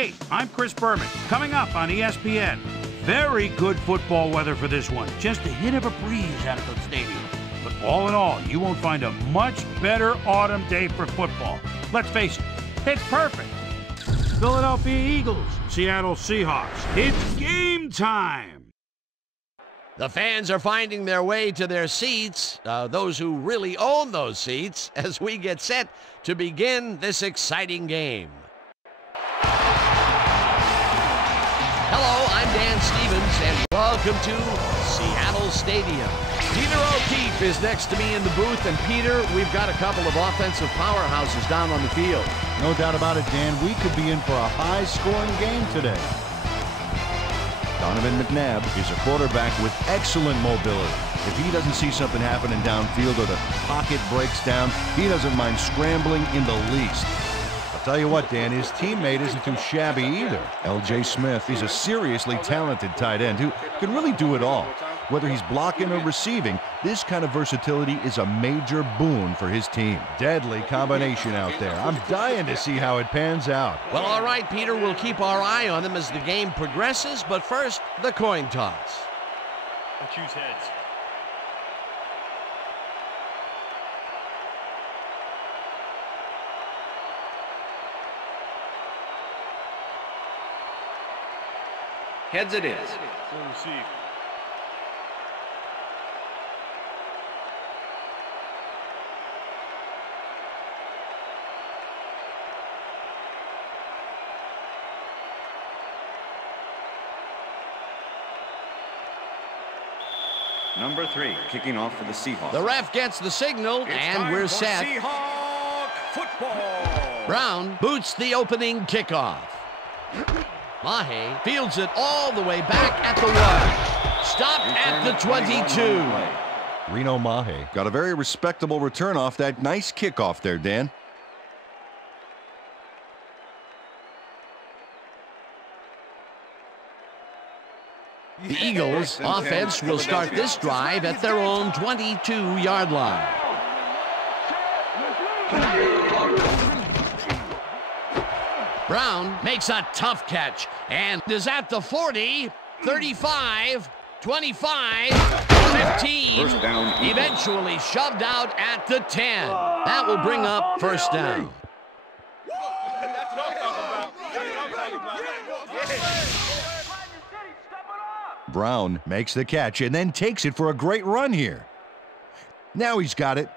Hey, I'm Chris Berman. Coming up on ESPN. Very good football weather for this one. Just a hint of a breeze out of the stadium. But all in all, you won't find a much better autumn day for football. Let's face it, it's perfect. Philadelphia Eagles, Seattle Seahawks. It's game time. The fans are finding their way to their seats, those who really own those seats, as we get set to begin this exciting game. Hello, I'm Dan Stevens, and welcome to Seattle Stadium. Peter O'Keefe is next to me in the booth, and Peter, we've got a couple of offensive powerhouses down on the field. No doubt about it, Dan. We could be in for a high-scoring game today. Donovan McNabb is a quarterback with excellent mobility. If he doesn't see something happening downfield or the pocket breaks down, he doesn't mind scrambling in the least. I'll tell you what, Dan, his teammate isn't too shabby either. L.J. Smith, he's a seriously talented tight end who can really do it all. Whether he's blocking or receiving, this kind of versatility is a major boon for his team. Deadly combination out there. I'm dying to see how it pans out. Well, all right, Peter, we'll keep our eye on them as the game progresses, but first, the coin toss. I'll choose heads. Heads it is. We'll receive. Number 3, kicking off for the Seahawks. The ref gets the signal, and we're set. Seahawk football. Brown boots the opening kickoff. Mahe fields it all the way back at the 1. Stopped at the 22. Reno Mahe got a very respectable return off that nice kickoff there, Dan. The Eagles' offense will start this drive at their own 22-yard line. Brown makes a tough catch and is at the 40, 35, 25, 15, eventually shoved out at the 10. That will bring up first down. Brown makes the catch and then takes it for a great run here. Now he's got it.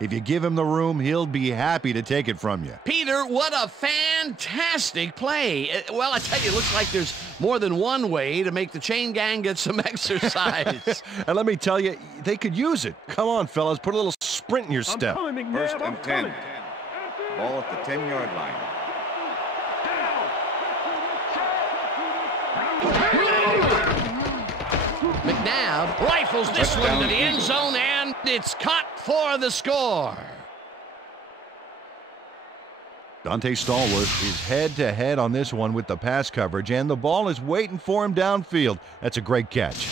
If you give him the room, he'll be happy to take it from you. Peter, what a fantastic play. Well, I tell you, it looks like there's more than one way to make the chain gang get some exercise. And let me tell you, they could use it. Come on, fellas, put a little sprint in your step. First and 10. Ball at the 10-yard line. McNabb rifles this one to the end zone, and it's caught for the score. Dante Stallworth is head-to-head on this one with the pass coverage, and the ball is waiting for him downfield. That's a great catch.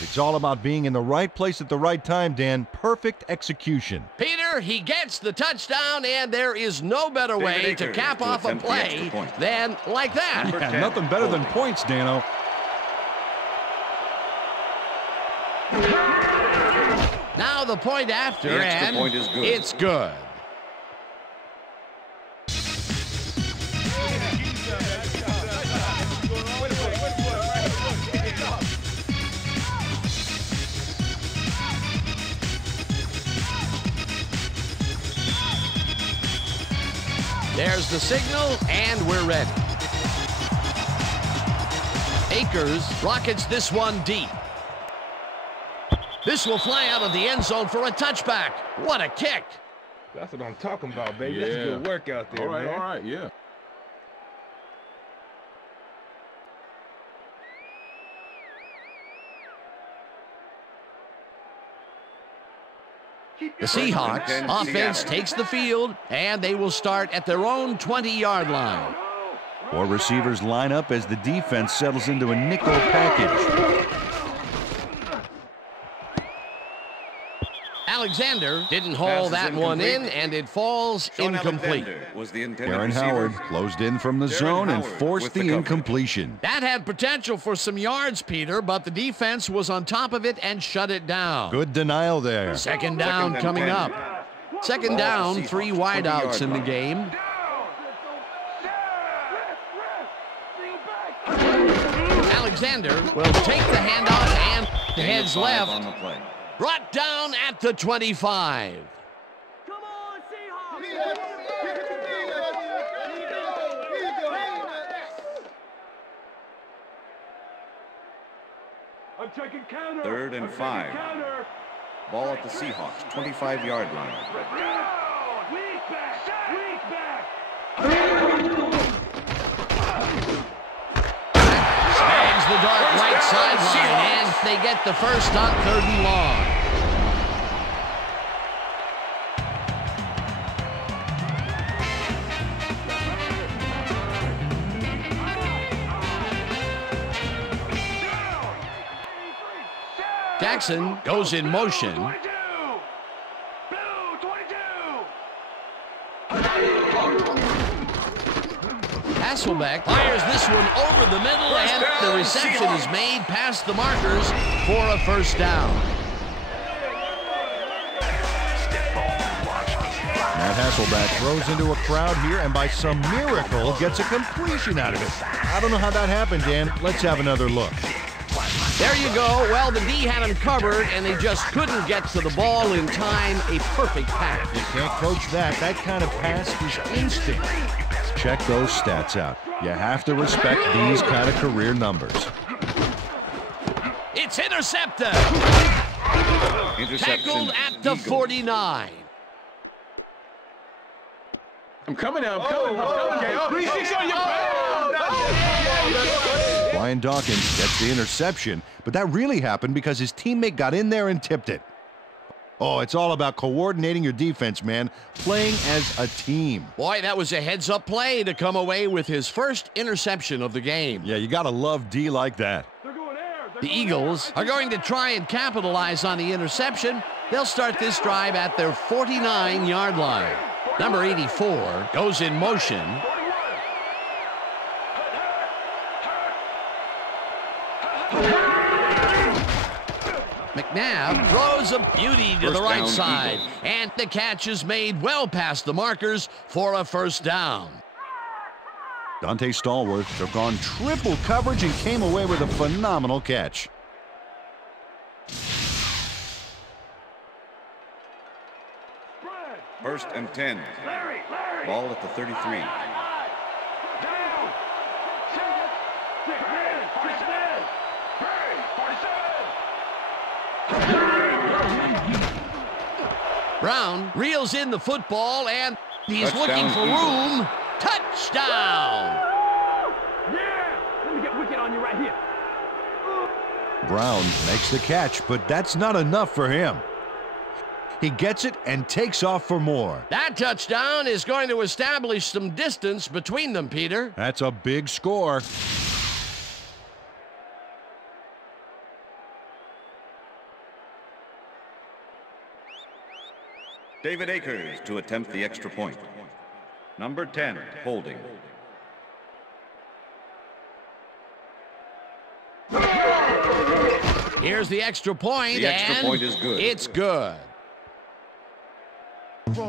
It's all about being in the right place at the right time, Dan. Perfect execution. Peter, he gets the touchdown, and there is no better way to cap off a play than like that. Yeah, nothing better than points, Dano. Now the point after, and point is good. It's good. There's the signal, and we're ready. Akers rockets this one deep. This will fly out of the end zone for a touchback. What a kick. That's what I'm talking about, baby. That's good work out there, man. All right, yeah. The Seahawks offense takes the field, and they will start at their own 20-yard line. 4 receivers line up as the defense settles into a nickel package. Alexander didn't haul that one in, and it falls incomplete. Was the intended Aaron receiver. Howard closed in from the zone and forced the incompletion. That had potential for some yards, Peter, but the defense was on top of it and shut it down. Good denial there. Second down coming up. Second down, 3 wideouts in the game. Alexander will take the handoff and the heads left. On the play. Brought down at the 25. Come on, Seahawks! I'm checking counter. 3rd and 5. Ball at the Seahawks, 25-yard line. Weak back! Weak back! Snags the dark right sideline, and they get the first on 3rd and long. Jackson goes in motion. Hasselbeck fires this one over the middle, and the reception is made past the markers for a first down. Matt Hasselbeck throws into a crowd here and by some miracle gets a completion out of it. I don't know how that happened, Dan. Let's have another look. There you go. Well, the D had him covered, and they just couldn't get to the ball in time. A perfect pass. You can't coach that. That kind of pass is instinct. Check those stats out. You have to respect these kind of career numbers. It's intercepted. Interception. Tackled at the 49. I'm coming out. I'm coming. Okay. 3-6 on your back. Brian Dawkins gets the interception, but that really happened because his teammate got in there and tipped it. Oh, it's all about coordinating your defense, man. Playing as a team. Boy, that was a heads-up play to come away with his first interception of the game. Yeah, you got to love D like that. The Eagles are going to try and capitalize on the interception. They'll start this drive at their 49-yard line. Number 84 goes in motion. McNabb throws a beauty to the right side, and the catch is made well past the markers for a first down. Dante Stallworth took on triple coverage and came away with a phenomenal catch. First and 10. Ball at the 33. Brown reels in the football, and he's Touchdown, looking for Eagles. room. Touchdown! Yeah! Let me get wicked on you right here. Brown makes the catch, but that's not enough for him. He gets it and takes off for more. That touchdown is going to establish some distance between them, Peter. That's a big score. David Akers to attempt the extra point. Number 10, holding. Here's the extra point, The extra and point is good. It's good. Yeah.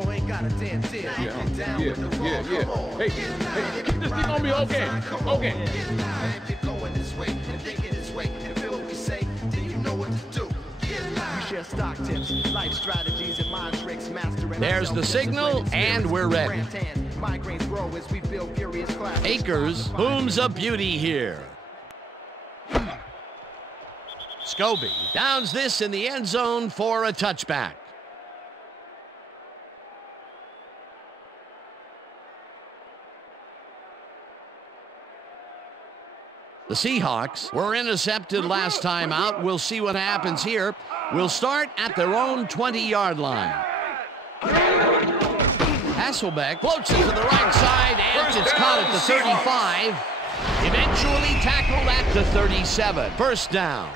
Hey, keep this thing on me. Okay. There's the signal, and we're ready. Akers booms a beauty here. Scobie downs this in the end zone for a touchback. The Seahawks were intercepted last time out. We'll see what happens here. We'll start at their own 20-yard line. Hasselbeck floats it to the right side, and it's caught at the 35. Eventually tackled at the 37. First down.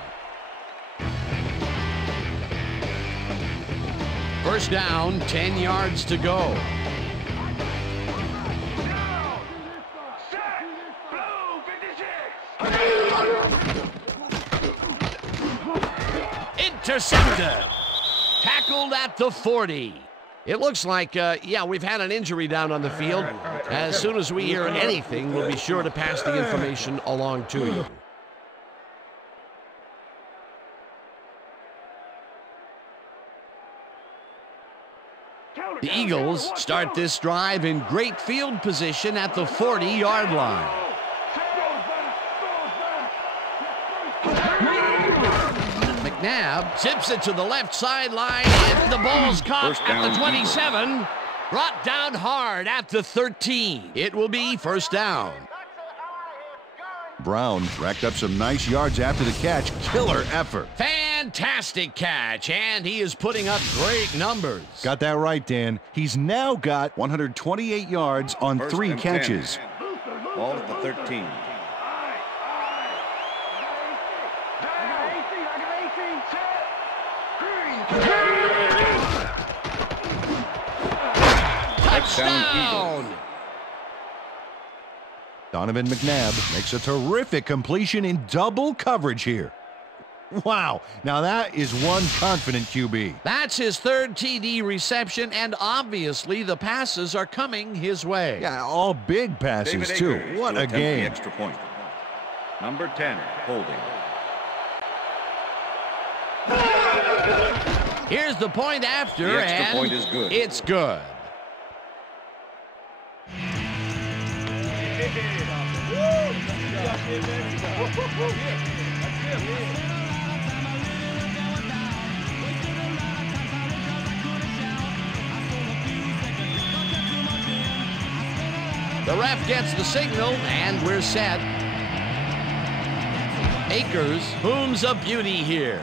First down, 10 yards to go. Intercepted. Tackled at the 40. It looks like, yeah, we've had an injury down on the field. As soon as we hear anything, we'll be sure to pass the information along to you. The Eagles start this drive in great field position at the 40-yard line. McNabb zips it to the left sideline, and the ball's caught at the 27. Brought down hard at the 13. It will be first down. Brown racked up some nice yards after the catch. Killer effort. Fantastic catch, and he is putting up great numbers. Got that right, Dan. He's now got 128 yards on 3 catches. 10. Ball at the 13. Touchdown! Donovan McNabb makes a terrific completion in double coverage here. Wow, now that is one confident QB. That's his 3rd TD reception, and obviously the passes are coming his way. Yeah, all big passes, too. What a game. The extra point. Number 10, holding. Here's the point after, The extra and point is good. It's good. The ref gets the signal, and we're set. Akers booms a beauty here.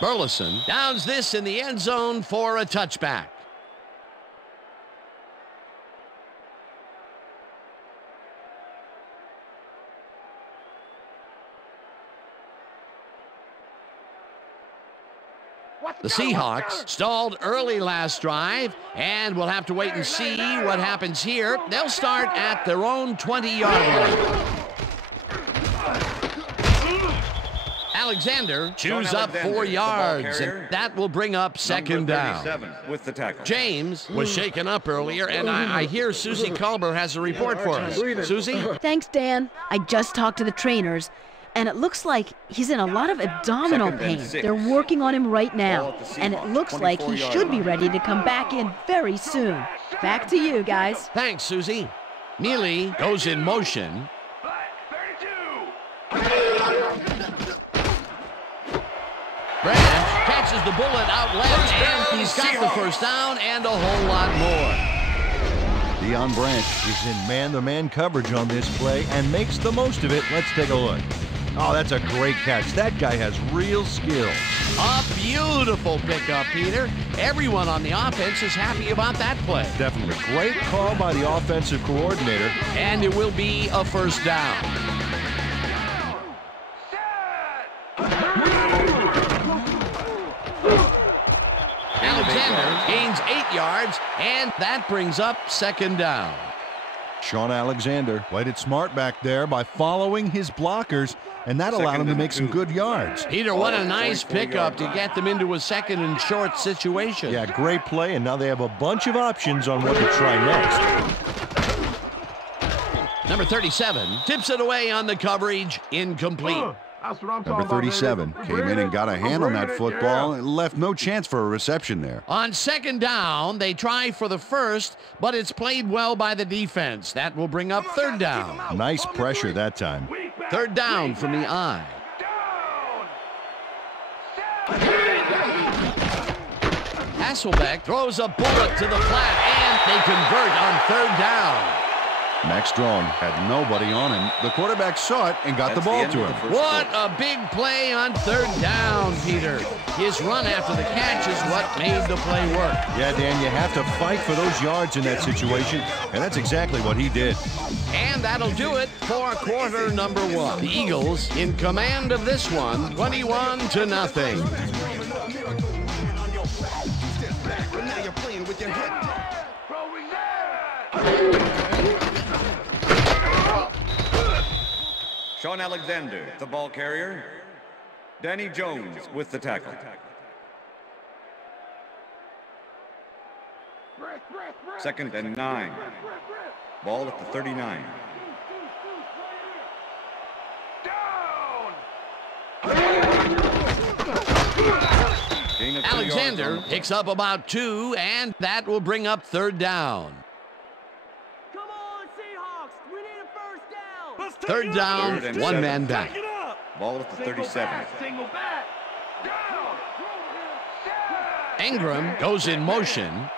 Burleson downs this in the end zone for a touchback. The Seahawks stalled early last drive, and we'll have to wait and see what happens here. They'll start at their own 20-yard line. Alexander chews up 4 yards, and that will bring up second down. With the tackle. James was shaken up earlier, and I hear Susie Culber has a report for us. Susie? Thanks, Dan. I just talked to the trainers, and it looks like he's in a lot of abdominal pain. They're working on him right now, and it looks like he should be ready to come back in very soon. Back to you, guys. Thanks, Susie. Neely goes in motion. Branch catches the bullet out left, and he's got the first down and a whole lot more. Deion Branch is in man-to-man coverage on this play and makes the most of it. Let's take a look. Oh, that's a great catch. That guy has real skill. A beautiful pickup, Peter. Everyone on the offense is happy about that play. Definitely. Great call by the offensive coordinator. And it will be a first down. Alexander gains 8 yards, and that brings up second down. Sean Alexander played it smart back there by following his blockers, and that allowed him to make some good yards. Peter, what a nice pickup to get them into a second and short situation. Yeah, great play, and now they have a bunch of options on what to try next. Number 37 tips it away on the coverage, incomplete. Number 37 came in and got a hand on that football and left no chance for a reception there. On second down, they try for the first, but it's played well by the defense. That will bring up third down. Nice pressure that time. Third down from the eye. Hasselbeck throws a bullet to the flat, and they convert on third down. Max Strong had nobody on him. The quarterback saw it and got the ball to him. What a big play on third down, Peter. His run after the catch is what made the play work. Yeah, Dan, you have to fight for those yards in that situation, and that's exactly what he did. And that'll do it for quarter number 1. The Eagles in command of this one, 21-0. with your hip. Sean Alexander, the ball carrier. Danny Jones with the tackle. Second and 9. Ball at the 39. Alexander picks up about 2, and that will bring up 3rd down. Come on, Seahawks. We need a first down. 3rd down, 1 man back. Ball at the 37. Single back. Down. Ingram goes in motion.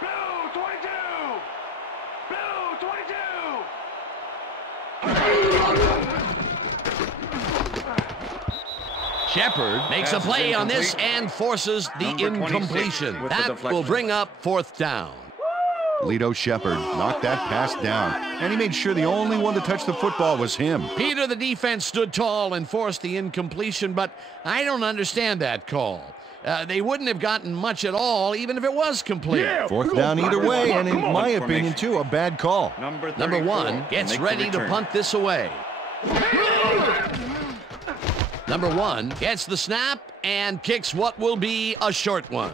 Blue 22. Blue 22. Shepard makes a play on this and forces the incompletion. That will bring up 4th down. Lito Shepard knocked that pass down, and he made sure the only one to touch the football was him. Peter, the defense stood tall and forced the incompletion, but I don't understand that call. They wouldn't have gotten much at all, even if it was complete. 4th down either way, and in my opinion, too, a bad call. Number 1 gets ready to punt this away. Number 1 gets the snap and kicks what will be a short one.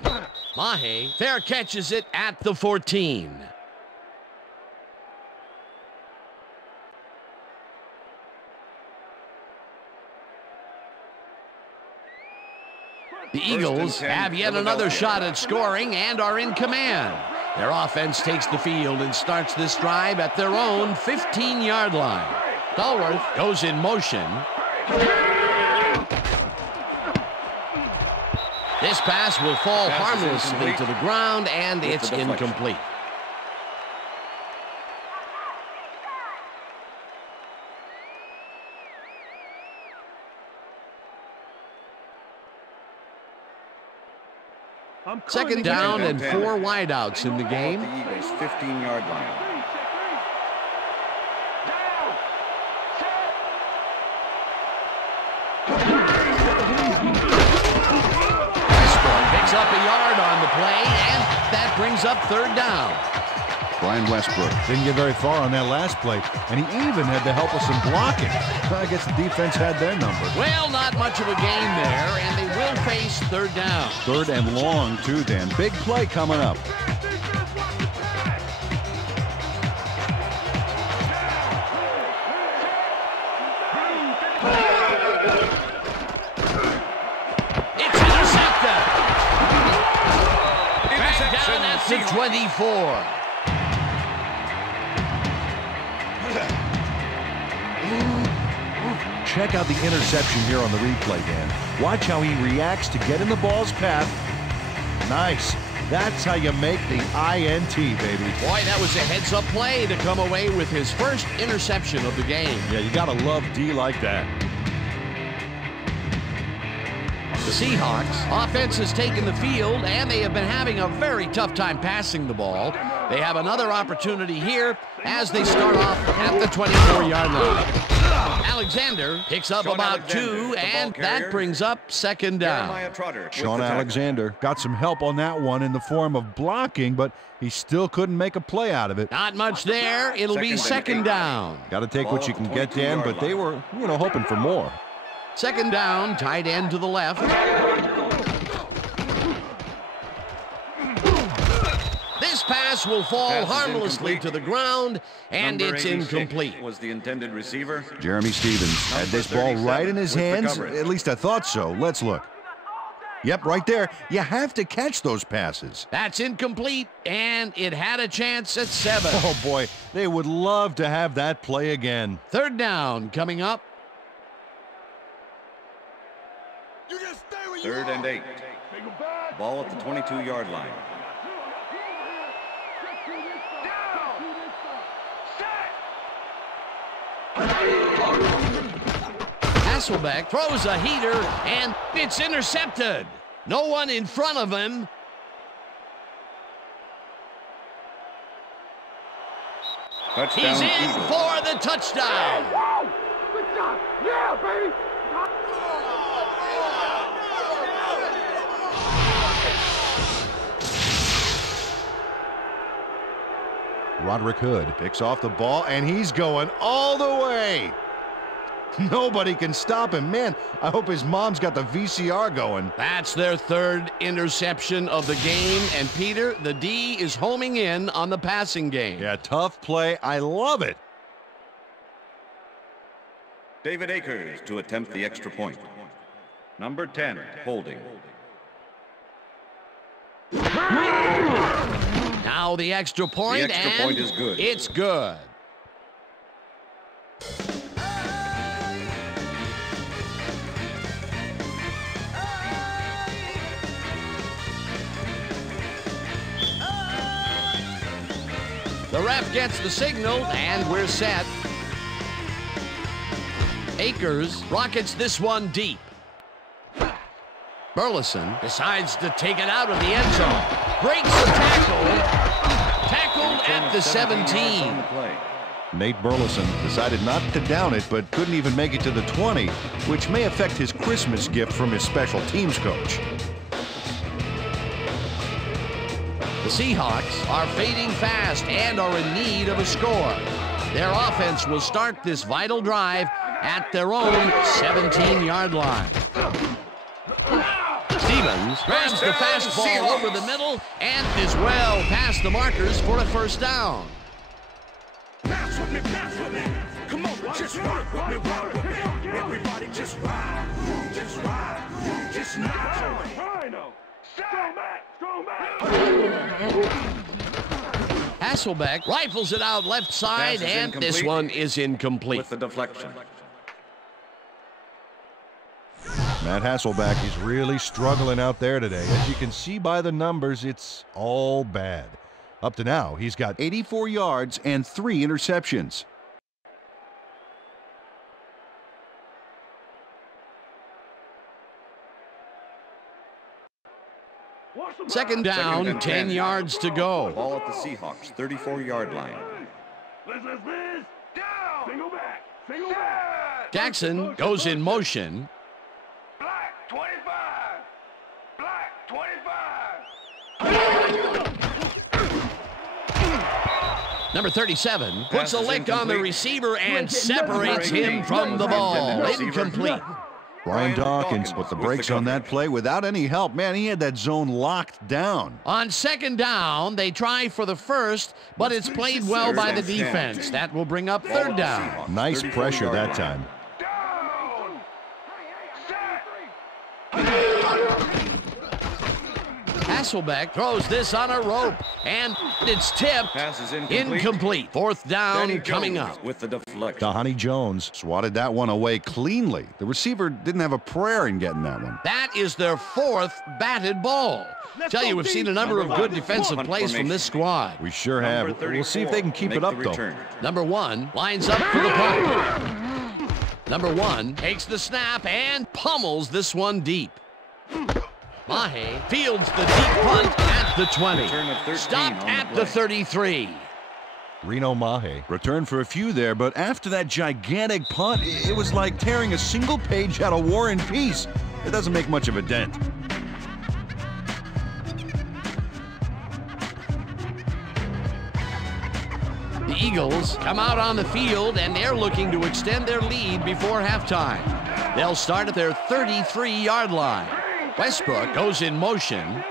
Mahe fair catches it at the 14. The Eagles have yet another shot at scoring and are in command. Their offense takes the field and starts this drive at their own 15-yard line. Stallworth goes in motion. This pass will fall harmlessly to the ground, and it's incomplete. Second down and 4 wideouts in the game. The Eagles' 15-yard line. Picks up a yard on the play, and that brings up 3rd down. Brian Westbrook didn't get very far on that last play, and he even had the help of some blocking. I guess the defense had their number. Well, not much of a gain there, and they will face 3rd down. 3rd and long, too, Dan. Big play coming up. It's intercepted. Back down at the 24. Check out the interception here on the replay, Dan. Watch how he reacts to get in the ball's path. Nice. That's how you make the INT, baby. Boy, that was a heads-up play to come away with his first interception of the game. Yeah, you gotta love D like that. The Seahawks offense has taken the field, and they have been having a very tough time passing the ball. They have another opportunity here as they start off at the 24-yard line. Alexander picks up about 2, and that brings up 2nd down. Sean Alexander got some help on that one in the form of blocking, but he still couldn't make a play out of it. Not much there. It'll be 2nd down. Got to take what you can get, Dan, but they were, hoping for more. 2nd down, tight end to the left. This pass will fall harmlessly to the ground, and it's incomplete. Was the intended receiver. Jeremy Stevens had this ball right in his hands. At least I thought so. Let's look. Yep, right there. You have to catch those passes. That's incomplete, and it had a chance at 7. Oh, boy. They would love to have that play again. 3rd down coming up. 3rd and 8. Ball at the 22-yard line. Hasselbeck throws a heater, and it's intercepted. No one in front of him. Touchdown, He's in Eagles. for the touchdown. Good job. Yeah, baby. Roderick Hood picks off the ball, and he's going all the way. Nobody can stop him. Man, I hope his mom's got the VCR going. That's their third interception of the game. And, Peter, the D is homing in on the passing game. Yeah, tough play. I love it. David Akers to attempt the extra point. Number 10, holding. Now the extra point, The extra point is good. It's good. The ref gets the signal, and we're set. Akers rockets this one deep. Burleson decides to take it out of the end zone. Breaks the tackle. Tackled at the 17. Nate Burleson decided not to down it, but couldn't even make it to the 20, which may affect his Christmas gift from his special teams coach. The Seahawks are fading fast and are in need of a score. Their offense will start this vital drive at their own 17-yard line. Stevens grabs the fastball over the middle and is well past the markers for a first down. Pass with me. Come on, just rock with me. Everybody just ride, just not. Strong back. Hasselbeck rifles it out left side, and this one is incomplete. With the deflection. Matt Hasselbeck is really struggling out there today. As you can see by the numbers, it's all bad. Up to now, he's got 84 yards and 3 interceptions. Second down, 10 yards to go. Ball at the Seahawks, 34-yard line. Single back. Jackson goes in motion. Black 25. Number 37 puts a lick on the receiver and separates him from the ball. Incomplete. Brian Dawkins put the brakes on that play without any help. Man, he had that zone locked down. On second down, they try for the first, but it's played well by the defense. That will bring up third down. Nice pressure that time. Hasselbeck throws this on a rope, and it's tipped. Pass is incomplete. Fourth down coming up. With the deflection. Dahani Jones swatted that one away cleanly. The receiver didn't have a prayer in getting that one. That is their fourth batted ball. Tell you, we've seen a number of good defensive plays from this squad. We sure have. We'll see if they can keep it up, though. Number 1 lines up for the punt. Number 1 takes the snap and pummels this one deep. Mahe fields the deep punt at the 20. Stopped at the 33. Reno Mahe returned for a few there, but after that gigantic punt, it was like tearing a single page out of War and Peace. It doesn't make much of a dent. The Eagles come out on the field, and they're looking to extend their lead before halftime. They'll start at their 33-yard line. Westbrook goes in motion.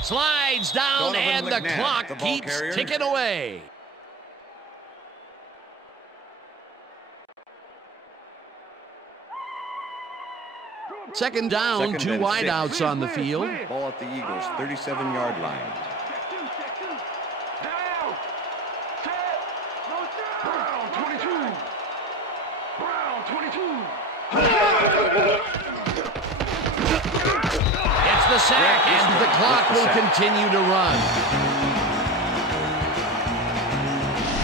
Slides down, and the clock keeps ticking away. Second down, 2 wideouts on the field. Ball at the Eagles, 37-yard line. It's the sack, and the clock will continue to run.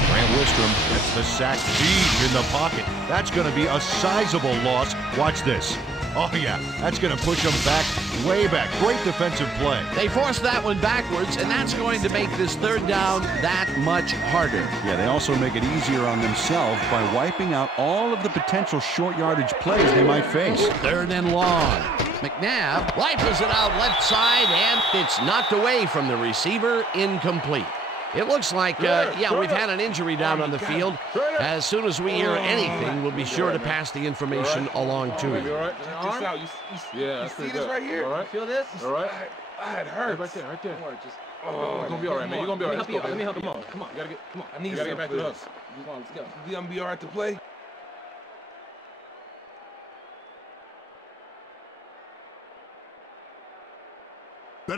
Grant Wistrom gets the sack deep in the pocket. That's going to be a sizable loss. Watch this. Oh, yeah, that's going to push them back, way back. Great defensive play. They forced that one backwards, and that's going to make this third down that much harder. Yeah, they also make it easier on themselves by wiping out all of the potential short yardage plays they might face. Third and long. McNabb rifles it out left side, and it's knocked away from the receiver, incomplete. It looks like, we've had an injury down on the field. As soon as we hear anything, we'll be sure to pass the information along to you. You see this right here? All right. Feel this? All right. It hurts. Right there, right there. Don't worry, just. You're gonna be all right, man. You're gonna be all right. Let me help you. Come on. You gotta get. Come on. I need you gotta get back to the this. hook. Come on, let's go. You gonna be all right to play?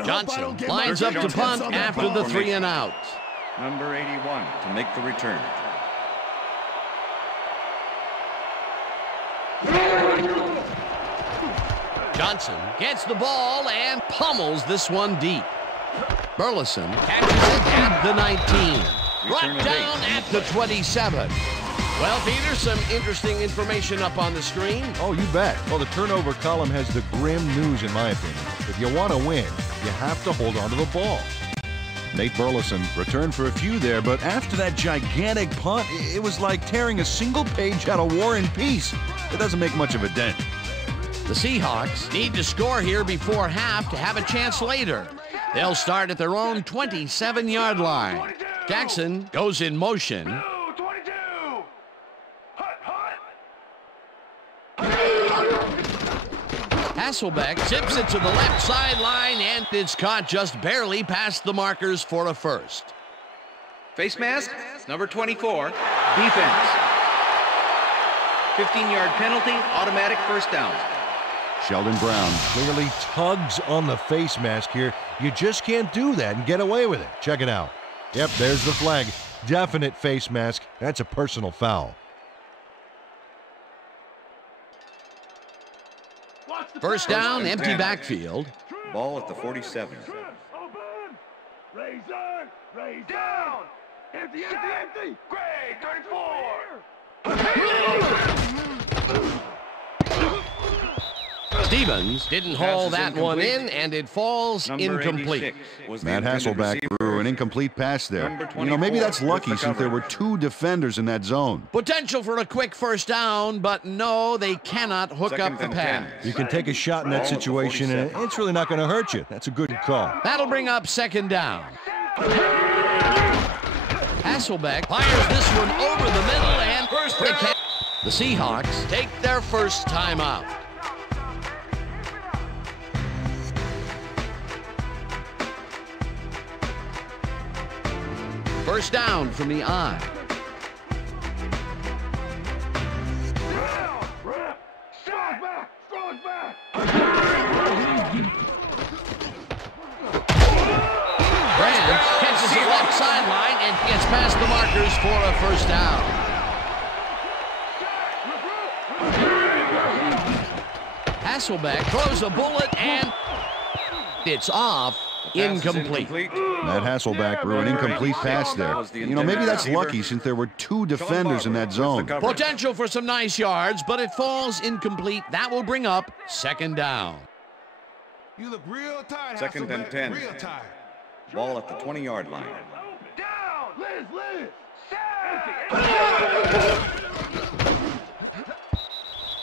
Johnson lines up to punt after the 3 and out. Number 81 to make the return. Johnson gets the ball and pummels this one deep. Burleson catches it at the 19. Brought down at the 27. Well, Peter, some interesting information up on the screen. Oh, you bet. Well, the turnover column has the grim news, in my opinion. If you want to win, you have to hold on to the ball. Nate Burleson returned for a few there, but after that gigantic punt, it was like tearing a single page out of War and Peace. It doesn't make much of a dent. The Seahawks need to score here before half to have a chance later. They'll start at their own 27-yard line. Jackson goes in motion. Hasselbeck zips it to the left sideline, and it's caught just barely past the markers for a first. Face mask, number 24, defense. 15-yard penalty, automatic first down. Sheldon Brown clearly tugs on the face mask here. You just can't do that and get away with it. Check it out. Yep, there's the flag. Definite face mask. That's a personal foul. First down, empty backfield. Ball at the 47. Raise down. Empty. Greg, 34. Stevens didn't haul that one in, and it falls incomplete. Matt Hasselbeck threw an incomplete pass there. You know, maybe that's lucky since there were 2 defenders in that zone. Potential for a quick first down, but no, they cannot hook up the pass. You can take a shot in that situation, and it's really not going to hurt you. That's a good call. That'll bring up second down. Hasselbeck fires this one over the middle, and the Seahawks take their first timeout. First down from the I. Brand catches the left sideline and gets past the markers for a first down. Hasselbeck throws a bullet and it's off. Incomplete. Matt Hasselbeck threw an incomplete pass there. You know, maybe that's lucky since there were 2 defenders in that zone. Potential for some nice yards, but it falls incomplete. That will bring up second down. You look real tired. Second and 10. Real tired. Ball at the 20-yard line. Down. Liz.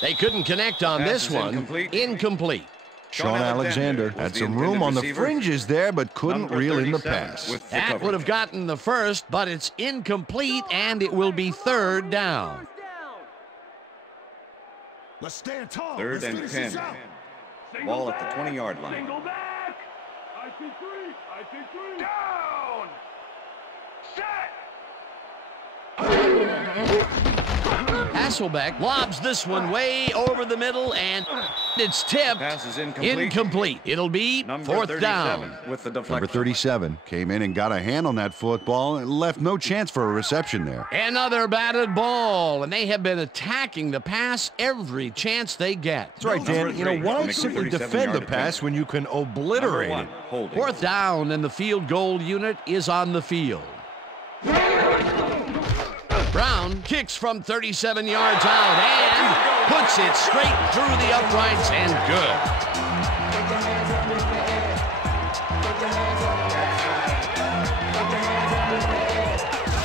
They couldn't connect on this one. Incomplete. Sean Alexander had some room on the fringes there, but couldn't reel in the pass. That would have gotten the first, but it's incomplete, and it will be third down. Let's stand tall. Third and 10. Ball at the 20-yard line. I see three. Down. Set. Hasselbeck lobs this one way over the middle, and it's tipped. Pass is incomplete. It'll be fourth down. With the deflection. Number 37 came in and got a hand on that football and left no chance for a reception there. Another batted ball, and they have been attacking the pass every chance they get. That's right, Dan. You know, why simply defend the pass when you can obliterate it? Fourth down, and the field goal unit is on the field. Brown kicks from 37 yards out and puts Takes it straight through the uprights and good.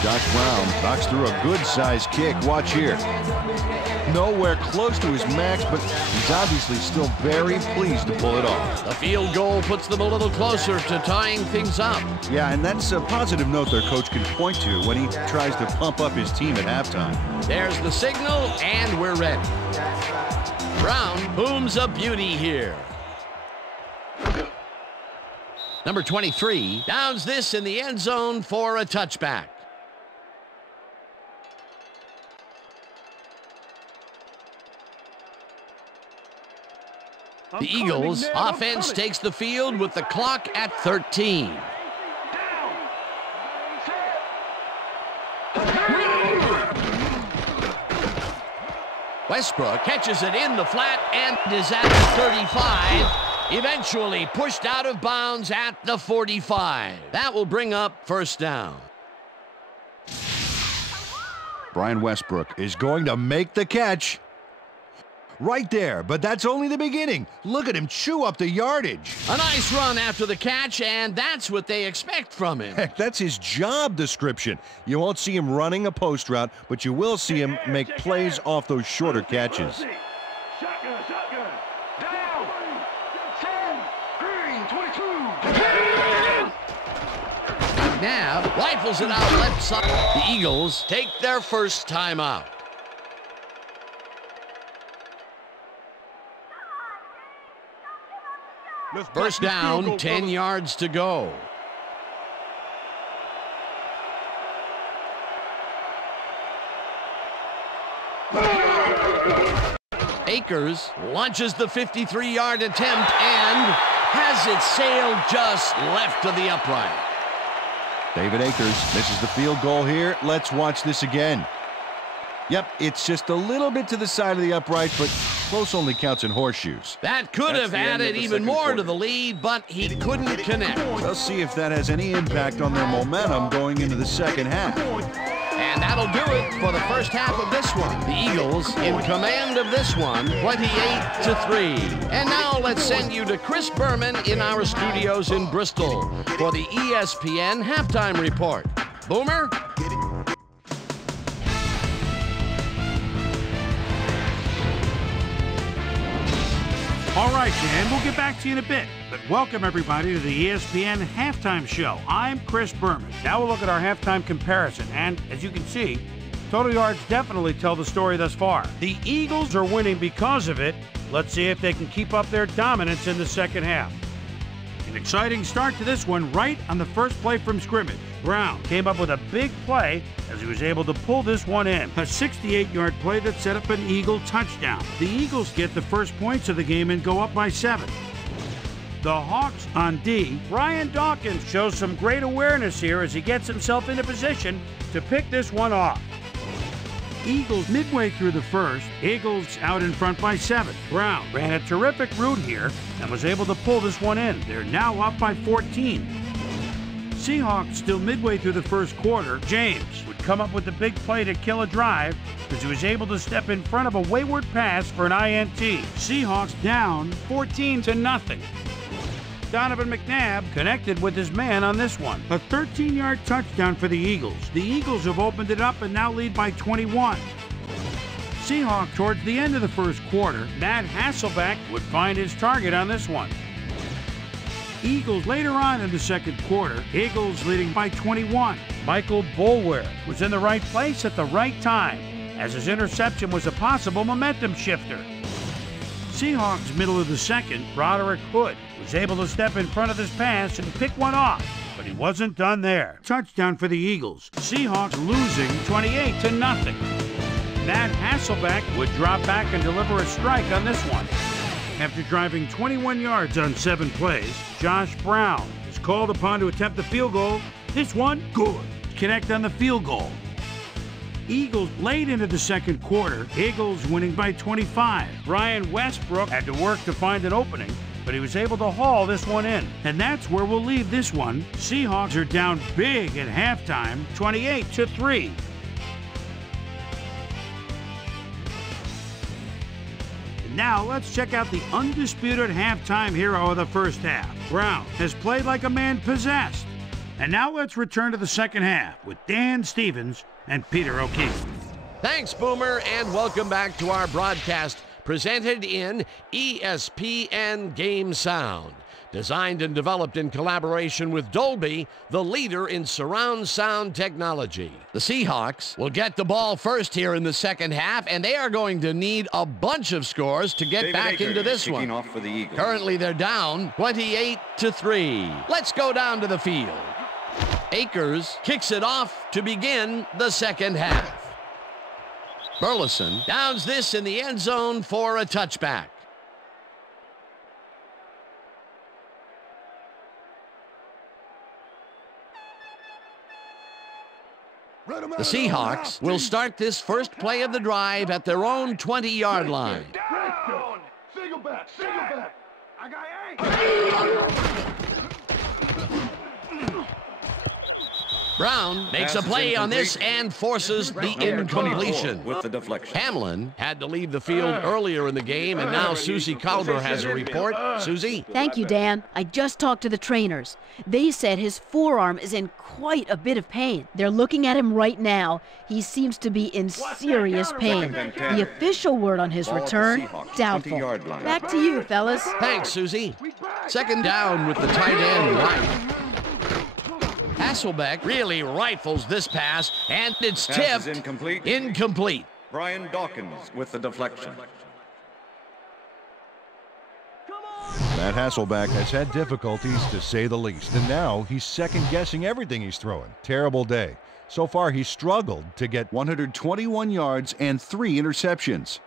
Josh Brown knocks through a good-sized kick. Watch here. Nowhere close to his max, but he's obviously still very pleased to pull it off. The field goal puts them a little closer to tying things up. Yeah, and that's a positive note their coach can point to when he tries to pump up his team at halftime. There's the signal, and we're ready. Brown booms a beauty here. Number 23 downs this in the end zone for a touchback. The Eagles offense takes the field with the clock at 13. Westbrook catches it in the flat and is at the 35. Eventually pushed out of bounds at the 45. That will bring up first down. Brian Westbrook is going to make the catch. Right there, but that's only the beginning. Look at him chew up the yardage. A nice run after the catch, and that's what they expect from him. Heck, that's his job description. You won't see him running a post route, but you will see him make plays off those shorter catches. Shotgun, shotgun. Down. 10. Green, 22. Now, rifles it out left side. The Eagles take their first timeout. First down, 10 yards to go. Akers launches the 53-yard attempt and has it sailed just left to the upright. David Akers misses the field goal here. Let's watch this again. Yep, it's just a little bit to the side of the upright, but close only counts in horseshoes. That could have added even more to the lead, but he couldn't connect. We'll see if that has any impact on their momentum going into the second half. And that'll do it for the first half of this one. The Eagles in command of this one, 28-3. And now let's send you to Chris Berman in our studios in Bristol for the ESPN Halftime Report. Boomer? All right, Dan, we'll get back to you in a bit. But welcome, everybody, to the ESPN Halftime Show. I'm Chris Berman. Now we'll look at our halftime comparison. And as you can see, total yards definitely tell the story thus far. The Eagles are winning because of it. Let's see if they can keep up their dominance in the second half. An exciting start to this one right on the first play from scrimmage. Brown came up with a big play as he was able to pull this one in. A 68-yard play that set up an Eagle touchdown. The Eagles get the first points of the game and go up by 7. The Hawks on D. Brian Dawkins shows some great awareness here as he gets himself into position to pick this one off. Eagles midway through the first. Eagles out in front by 7. Brown ran a terrific route here and was able to pull this one in. They're now up by 14. Seahawks still midway through the first quarter. James would come up with the big play to kill a drive because he was able to step in front of a wayward pass for an INT. Seahawks down 14-0. Donovan McNabb connected with his man on this one. A 13-yard touchdown for the Eagles. The Eagles have opened it up and now lead by 21. Seahawks towards the end of the first quarter. Matt Hasselbeck would find his target on this one. Eagles later on in the second quarter. Eagles leading by 21. Michael Boulware was in the right place at the right time as his interception was a possible momentum shifter. Seahawks middle of the second. Broderick Hood was able to step in front of this pass and pick one off, but he wasn't done there. Touchdown for the Eagles. Seahawks losing 28-0. Matt Hasselbeck would drop back and deliver a strike on this one. After driving 21 yards on 7 plays, Josh Brown is called upon to attempt the field goal. This one, good. Connect on the field goal. Eagles late into the second quarter. Eagles winning by 25. Brian Westbrook had to work to find an opening, but he was able to haul this one in. And that's where we'll leave this one. Seahawks are down big at halftime, 28-3. Now let's check out the undisputed halftime hero of the first half. Brown has played like a man possessed. And now let's return to the second half with Dan Stevens and Peter O'Keefe. Thanks, Boomer, and welcome back to our broadcast presented in ESPN Game Sound. Designed and developed in collaboration with Dolby, the leader in surround sound technology. The Seahawks will get the ball first here in the second half, and they are going to need a bunch of scores to get back into this one. Off for the Eagles. Currently, they're down 28-3. Let's go down to the field. Akers kicks it off to begin the second half. Burleson downs this in the end zone for a touchback. The Seahawks will start this first play of the drive at their own 20-yard line. Down! Single back! Single back! I got Brown makes a play on this and forces the incompletion. With the deflection. Hamlin had to leave the field earlier in the game, and now Susie Calder has a report. Susie? Thank you, Dan. I just talked to the trainers. They said his forearm is in quite a bit of pain. They're looking at him right now. He seems to be in serious pain. The official word on his return, doubtful. Back to you, fellas. Thanks, Susie. Second down with the tight end right. Hasselbeck really rifles this pass, and it's tipped. Incomplete. Brian Dawkins with the deflection. Matt Hasselbeck has had difficulties, to say the least, and now he's second-guessing everything he's throwing. Terrible day. So far, he's struggled to get 121 yards and 3 interceptions.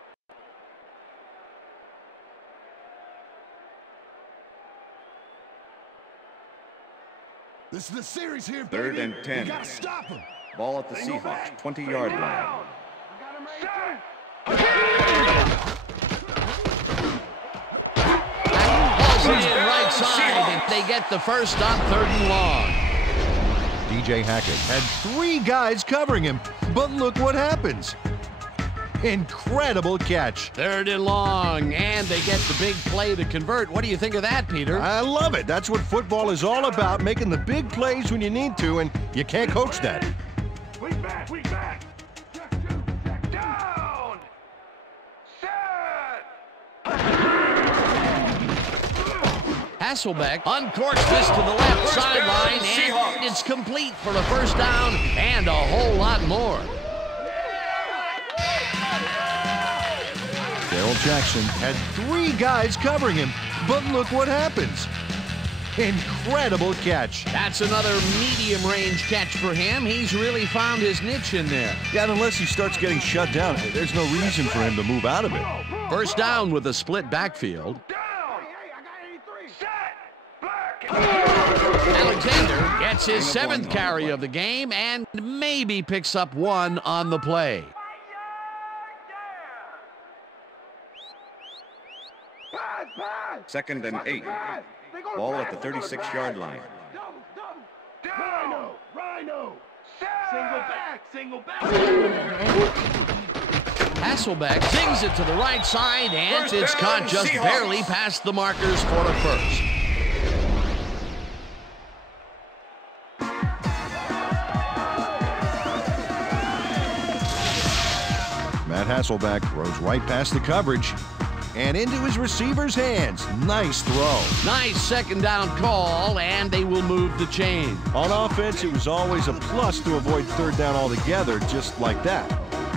This is the series here, baby. 3rd and 10. You gotta stop him. Ball at the Seahawks 20-yard line. Balls it in right side, and they get the first on 3rd and long. DJ Hackett had 3 guys covering him, but look what happens. Incredible catch. 3rd and long, and they get the big play to convert. What do you think of that, Peter? I love it. That's what football is all about, making the big plays when you need to, and you can't coach that. We back, we back. Check 2, check down. Set. Hasselbeck uncorks this to the left sideline, and it's complete for a first down and a whole lot more. Darrell Jackson had 3 guys covering him, but look what happens. Incredible catch. That's another medium-range catch for him. He's really found his niche in there. Yeah, and unless he starts getting shut down, there's no reason for him to move out of it. First down with a split backfield. Alexander gets his 7th carry of the game and maybe picks up 1 on the play. Second and 8. Ball at the 36-yard line. Rhino. Single back. Hasselbeck sings it to the right side, and it's caught just barely past the markers for a first. Matt Hasselbeck throws right past the coverage and into his receiver's hands. Nice throw. Nice second down call, and they will move the chain. On offense, it was always a plus to avoid 3rd down altogether, just like that.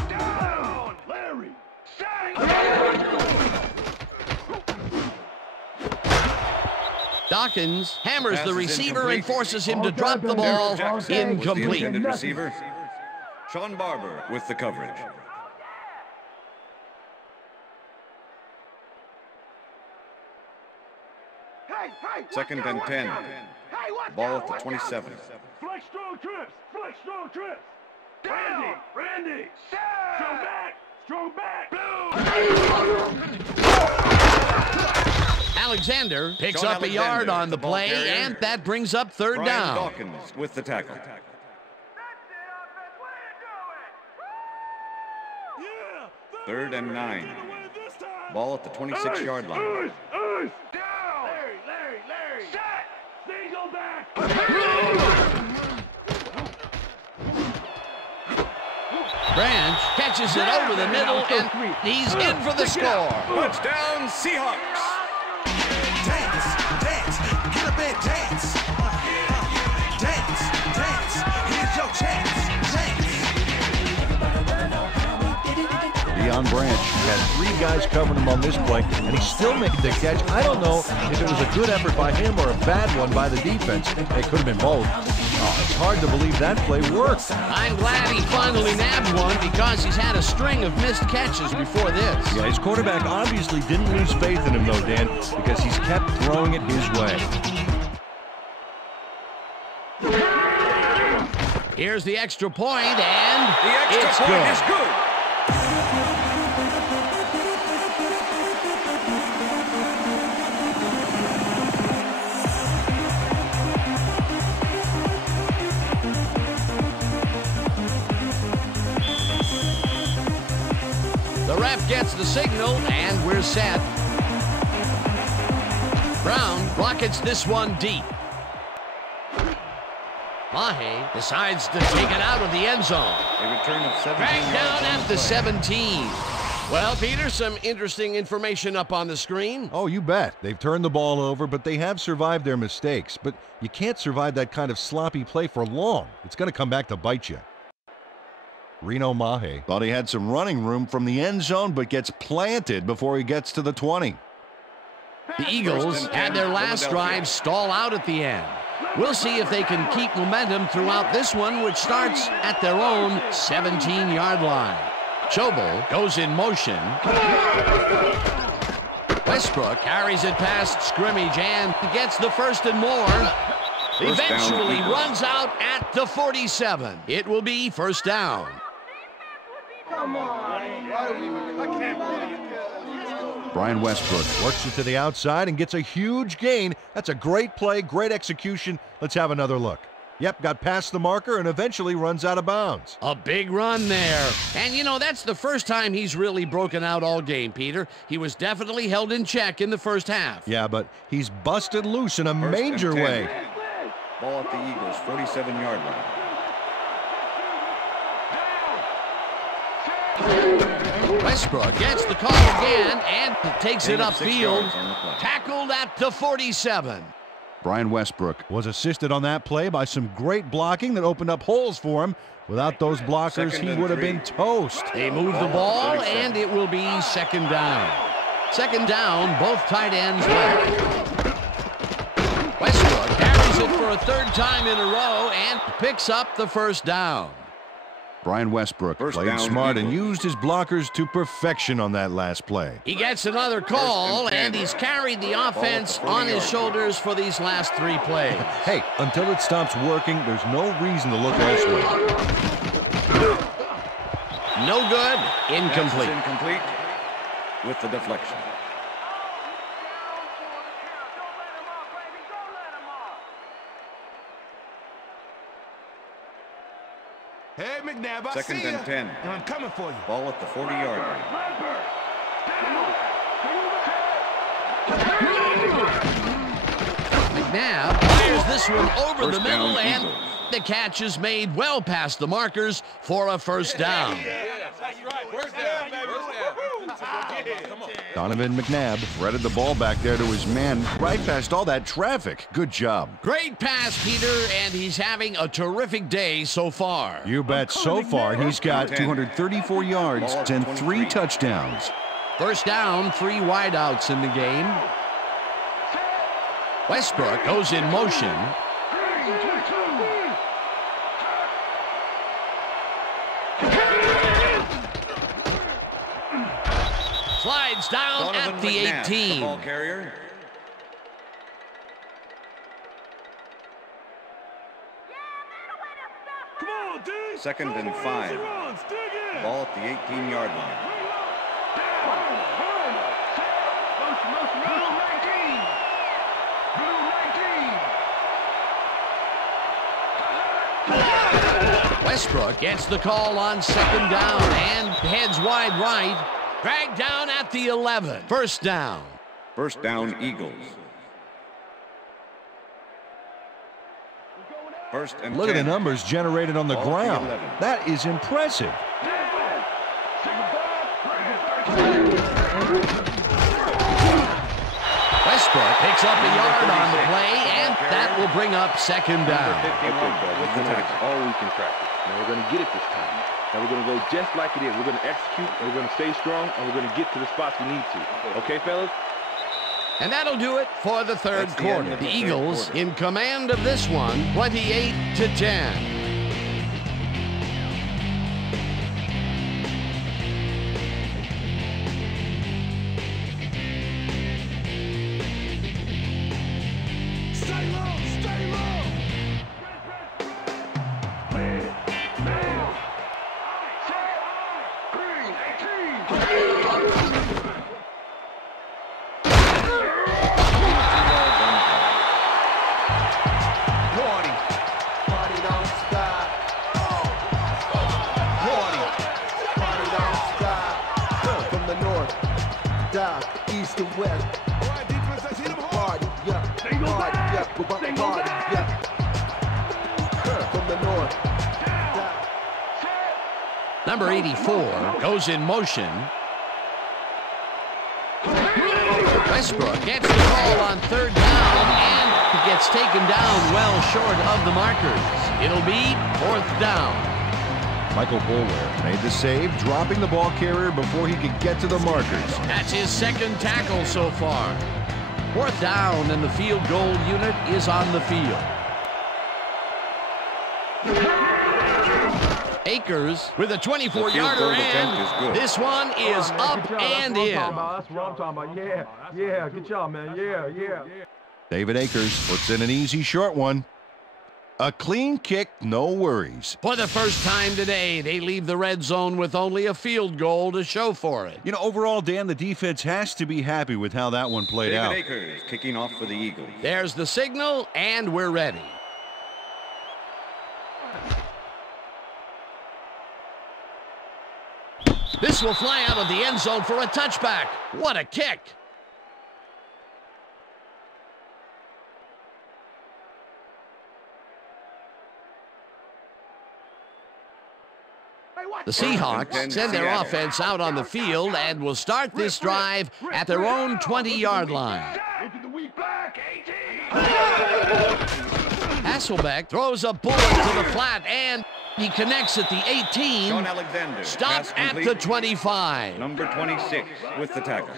Down, Larry. Dawkins hammers the receiver and forces him to drop the ball. Incomplete. The receiver. Sean Barber with the coverage. Second and 10. Ball at the 27. Flex strong trips. Flex strong trips. Randy. Strong back. Alexander picks up a yard on the play, and that brings up 3rd down. Dawkins with the tackle. Third and 9. Ball at the 26-yard line. Larry! Set! They go back! Branch catches it over the middle, and he's in for the score. Touchdown, Seahawks! Dance, dance, get up and dance. Dance, dance, here's your chance. Deion Branch had 3 guys covering him on this play, and he still made the catch. I don't know if it was a good effort by him or a bad one by the defense. It could have been both. Oh, it's hard to believe that play worked. I'm glad he finally nabbed one because he's had a string of missed catches before this. Yeah, his quarterback obviously didn't lose faith in him, though, Dan, because he's kept throwing it his way. Here's the extra point, and The extra point is good. the ref gets the signal, and we're set. Brown rockets this one deep. Mahe decides to take it out of the end zone. A return of 17 Back down yards at the 17. Well, Peter, some interesting information up on the screen. Oh, you bet. They've turned the ball over, but they have survived their mistakes. But you can't survive that kind of sloppy play for long. It's going to come back to bite you. Reno Mahe thought he had some running room from the end zone, but gets planted before he gets to the 20. The Eagles had their last drive stall out at the end. We'll see if they can keep momentum throughout this one, which starts at their own 17-yard line. Chobo goes in motion. Westbrook carries it past scrimmage and gets the first and more. Eventually runs out at the 47. It will be first down. Come on. Brian Westbrook works it to the outside and gets a huge gain. That's a great play, great execution. Let's have another look. Yep, got past the marker and eventually runs out of bounds. A big run there. And, you know, that's the first time he's really broken out all game, Peter. He was definitely held in check in the first half. Yeah, but he's busted loose in a First major and 10. way. Ball at the Eagles' 47-yard line. Westbrook gets the call again and takes it Gain of 6 upfield. yards on the play. Tackled at the 47. Brian Westbrook was assisted on that play by some great blocking that opened up holes for him. Without those blockers, Second he and would have 3. been toast. They move the ball, and it will be second down. Second down, both tight ends left. Westbrook carries it for a third time in a row and picks up the first down. Brian Westbrook First played down, smart and Eagles. used his blockers to perfection on that last play. He gets another call, and he's carried the offense on his shoulders for these last 3 plays. Hey, until it stops working, there's no reason to look elsewhere. No good. Incomplete. Pass is incomplete with the deflection. Hey, McNabb, I Second see and ya. 10. And I'm coming for you. Ball at the 40-yard line. McNabb fires this one over First the middle, down, and Eagles. the catch is made well past the markers for a first down. Donovan McNabb threaded the ball back there to his man right past all that traffic. Good job. Great pass, Peter, and he's having a terrific day so far. You bet. So far, he's got 234 yards and 3 touchdowns. First down, 3 wideouts in the game. Westbrook goes in motion. Slides down Donovan at the McNabb, 18. the ball carrier. Come on, D. Second and 5. Ball at the 18-yard line. Westbrook gets the call on second down and heads wide right. Dragged down at the 11. First down. First down, Eagles. First and Look 10. at the numbers generated on the ground. That is impressive. Westbrook picks up a yard on the play, and that will bring up second down. That's all we can practice. Now we're going to get it this time. Now we're going to go just like it is. We're going to execute, and we're going to stay strong, and we're going to get to the spots we need to. Okay, fellas? And that'll do it for the third quarter. The Eagles in command of this one, 28-10. Number 84 goes in motion. Westbrook gets the ball on third down and gets taken down well short of the markers. It'll be fourth down. Michael Boulware made the save, dropping the ball carrier before he could get to the markers. That's his second tackle so far. Fourth down, and the field goal unit is on the field. Akers with a 24-yarder, and this one is up and in. That's what I'm talking about. Yeah, good job, man. Yeah. David Akers puts in an easy short one. A clean kick, no worries. For the first time today, they leave the red zone with only a field goal to show for it. You know, overall, Dan, the defense has to be happy with how that one played out. David Akers kicking off for the Eagles. There's the signal, and we're ready. This will fly out of the end zone for a touchback. What a kick. The Seahawks send their offense out on the field and will start this drive at their own 20-yard line. Hasselbeck throws a bullet to the flat, and he connects at the 18. Sean Alexander. Stop at the 25. Number 26 with the tackle.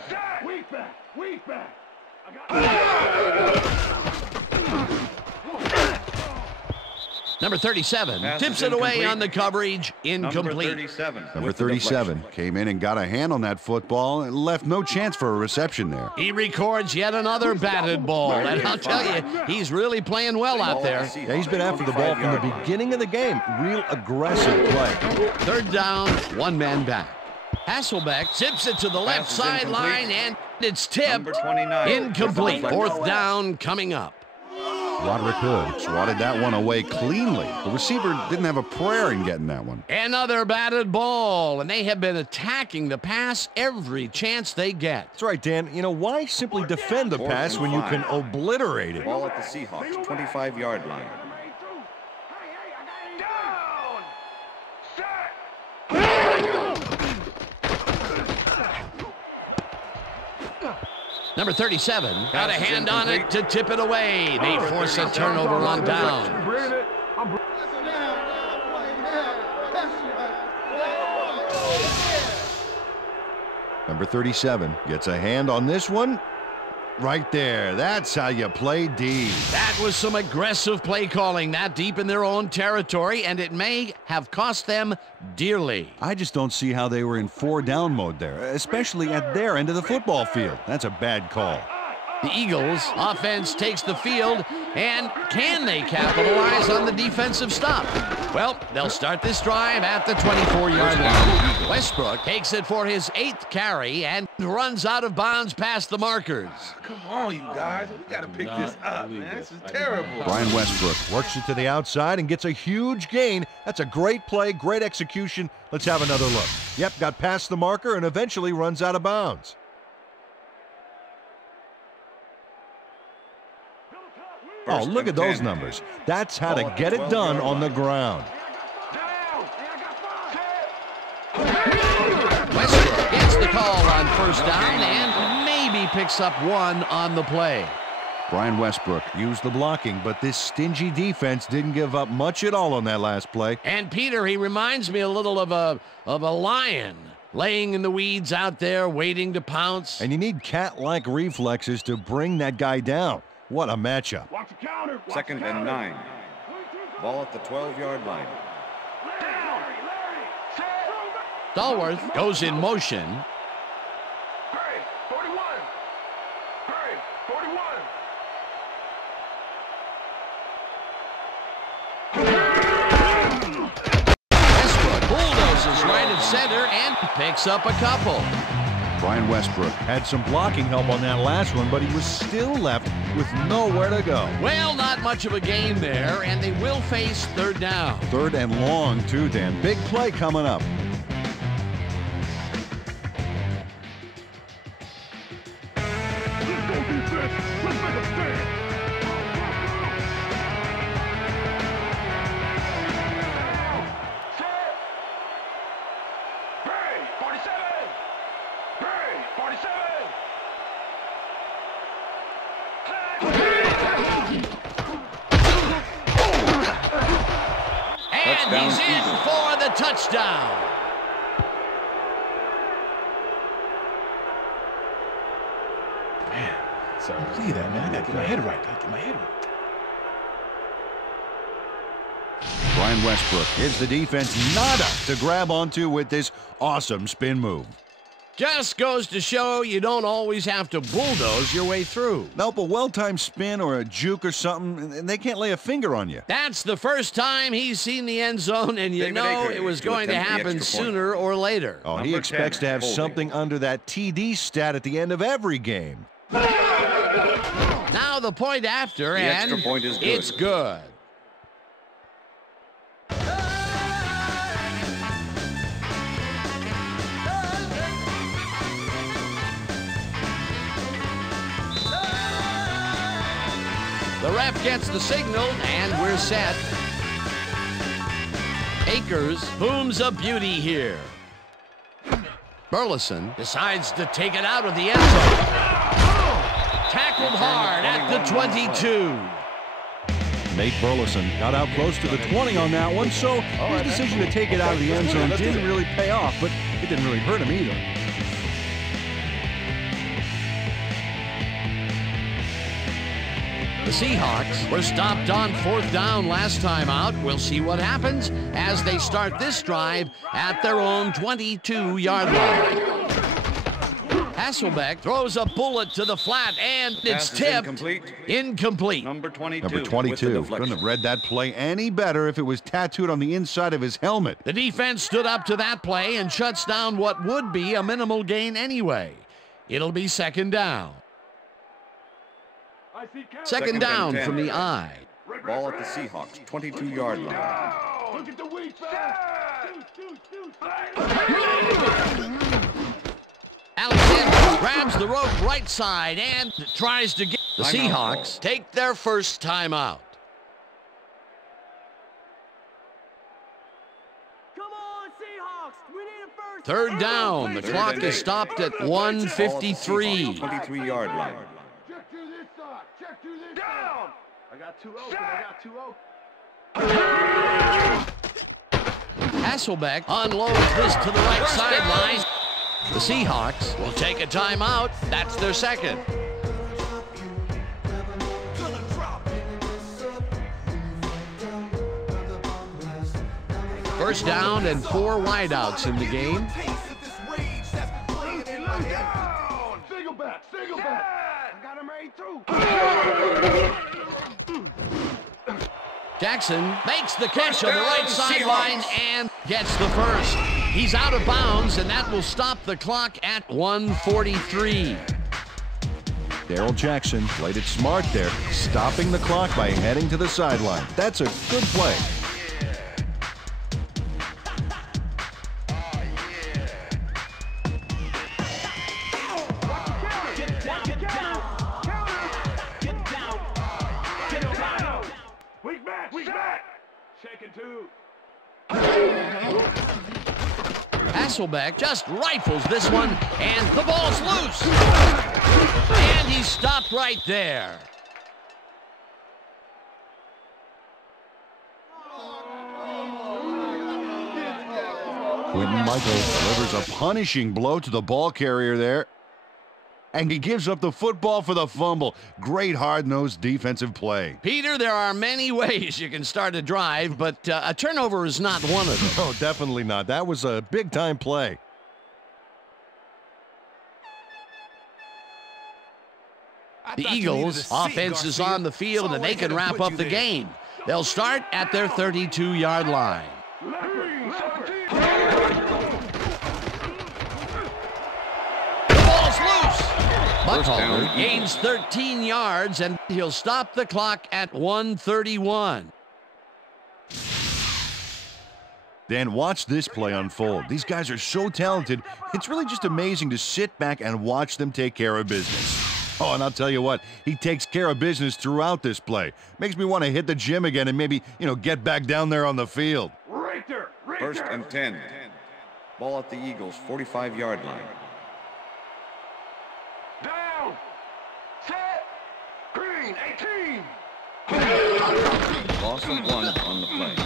Number 37 tips it away on the coverage. Incomplete. Number 37 came in and got a hand on that football and left no chance for a reception there. He records yet another batted ball, and I'll tell you, he's really playing well out there. Yeah, he's been after the ball from the beginning of the game. Real aggressive play. Third down, one man back. Hasselbeck tips it to the left sideline, and it's tipped. Incomplete. Fourth down coming up. Roderick Hood swatted that one away cleanly. The receiver didn't have a prayer in getting that one. Another batted ball, and they have been attacking the pass every chance they get. That's right, Dan. You know, why simply defend the pass when you can obliterate it? Ball at the Seahawks, 25-yard line. Number 37 got a hand on it to tip it away. They force a turnover on down. Number 37 gets a hand on this one. Right there. That's how you play D. That was some aggressive play calling that deep in their own territory, and it may have cost them dearly. I just don't see how they were in 4-down mode there, especially at their end of the football field. That's a bad call. The Eagles offense takes the field, and can they capitalize on the defensive stop? Well, they'll start this drive at the 24-yard line. Westbrook takes it for his 8th carry and runs out of bounds past the markers. Come on, you guys. We got to pick this up, man. This is terrible. Brian Westbrook works it to the outside and gets a huge gain. That's a great play, great execution. Let's have another look. Yep, got past the marker and eventually runs out of bounds. Oh, look at those numbers. That's how to get it done on the ground. Westbrook gets the call on first down and maybe picks up 1 on the play. Brian Westbrook used the blocking, but this stingy defense didn't give up much at all on that last play. And Peter, he reminds me a little of a lion laying in the weeds out there waiting to pounce. And you need cat-like reflexes to bring that guy down. What a matchup. Second and 9. Ball at the 12-yard line. Stallworth goes in motion. Hurry, 41. Hurry, 41. Westbrook bulldozes right at center and picks up a couple. Brian Westbrook had some blocking help on that last one, but he was still left with nowhere to go. Well, not much of a gain there, and they will face 3rd down. 3rd and long, too, Dan. Big play coming up. Let's go defense. Let's make a stand. Hurry, 47. Hurry, 47. And he's in for the touchdown. Man, so look at that, man. I got to get my head right. Brian Westbrook gives the defense nada to grab onto with this awesome spin move. Just goes to show you don't always have to bulldoze your way through. Nope, a well-timed spin or a juke or something, and they can't lay a finger on you. That's the first time he's seen the end zone, and you know it was going to happen sooner or later. Oh, he expects to have something under that TD stat at the end of every game. Now the point after, and it's good. The ref gets the signal, and we're set. Akers booms a beauty here. Burleson decides to take it out of the end zone. Tackled hard at the 22. Nate Burleson got out close to the 20 on that one, so his decision to take it out of the end zone didn't really pay off, but it didn't really hurt him either. The Seahawks were stopped on 4th down last time out. We'll see what happens as they start this drive at their own 22-yard line. Hasselbeck throws a bullet to the flat, and it's tipped. Incomplete. Number 22. Couldn't have read that play any better if it was tattooed on the inside of his helmet. The defense stood up to that play and shuts down what would be a minimal gain anyway. It'll be 2nd down. Second down from the eye. Ball at the Seahawks, 22-yard line. Look at the weak back. Alexander grabs the rope right side and tries to get the Seahawks take their first timeout. Come on, Seahawks. We need a first. 3rd down. The clock is stopped at 1:53. 23-yard line. Check to this side. Check to this down. I got 2 open. Hasselbeck unloads this to the right sideline. The Seahawks will take a timeout. That's their second. First down and 4 wideouts in the game. Single back. got him right too. Jackson makes the catch on the right sideline and gets the first. He's out of bounds, and that will stop the clock at 1:43. Darrell Jackson played it smart there, stopping the clock by heading to the sideline. That's a good play. Hasselbeck just rifles this one, and the ball's loose. And he stopped right there. Quentin Michael delivers a punishing blow to the ball carrier there. And he gives up the football for the fumble. Great hard-nosed defensive play. Peter, there are many ways you can start a drive, but a turnover is not one of them. No, definitely not. That was a big-time play. The Eagles' offense is on the field, and they can wrap up the game. They'll start at their 32-yard line. Buckholder gains 13 yards, and he'll stop the clock at 1:31. Dan, watch this play unfold. These guys are so talented, it's really just amazing to sit back and watch them take care of business. Oh, and I'll tell you what, he takes care of business throughout this play. Makes me want to hit the gym again and maybe, get back down there on the field. Right there. First and 10. Ball at the Eagles' 45-yard line. Down. Set. Green. 18. Loss of 1 on the play.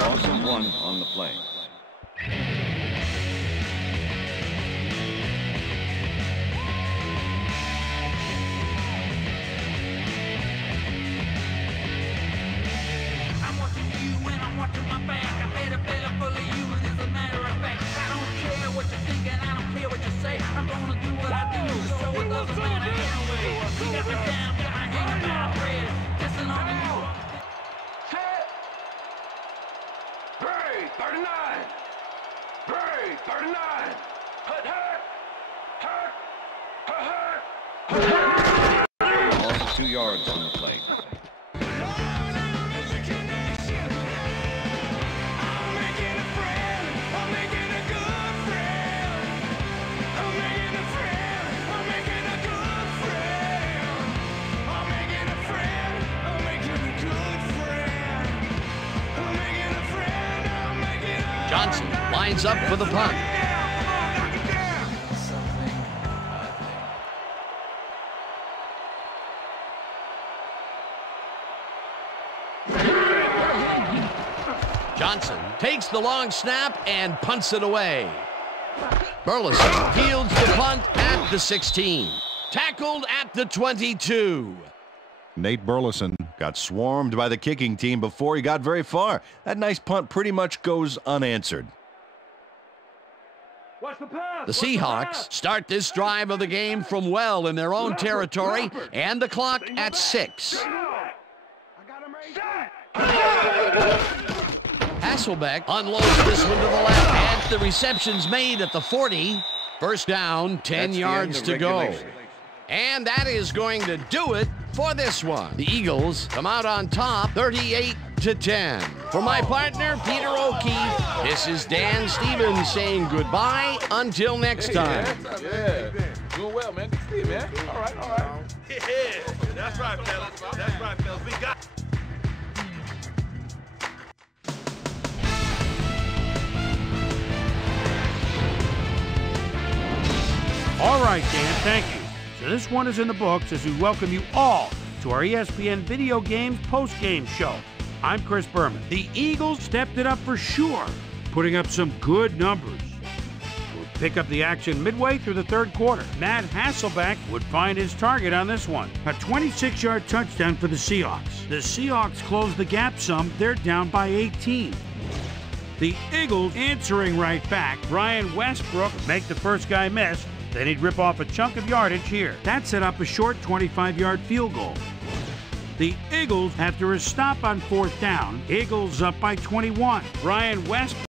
Loss of 1 on the play. I'm watching you and I'm watching my back. I made a belly full of you, and as a matter of fact, I don't care what you think and I don't care what you say. I'm gonna do what I do, so it doesn't matter anyway. You got me down, got my hanging by a thread. Listen on you. Set. Hurry, 39. Hurry, 39. Hut, hut. Hut. Hut, hut. Loss of 2 yards on the play. Johnson lines up for the punt. Johnson takes the long snap and punts it away. Burleson fields the punt at the 16. Tackled at the 22. Nate Burleson got swarmed by the kicking team before he got very far. That nice punt pretty much goes unanswered. The Seahawks start this drive of the game from well in their own territory, and the clock at 6. Hasselbeck unloads this one to the left, and the reception's made at the 40. First down, 10 yards to go. And that is going to do it for this one. The Eagles come out on top, 38-10. For my partner, Peter O'Keefe, this is Dan Stevens saying goodbye until next time. Yeah, doing well, man. Good to see you, man. All right. Yeah, that's right, fellas. That's right, fellas. We got. All right, Dan, thank you. So this one is in the books as we welcome you all to our ESPN Video Games post-game show. I'm Chris Berman. The Eagles stepped it up for sure, putting up some good numbers. We'll pick up the action midway through the third quarter. Matt Hasselbeck would find his target on this one. A 26-yard touchdown for the Seahawks. The Seahawks close the gap some. They're down by 18. The Eagles answering right back. Brian Westbrook make the first guy miss. Then he'd rip off a chunk of yardage here. That set up a short 25-yard field goal. The Eagles, after a stop on fourth down, Eagles up by 21. Brian Westbrook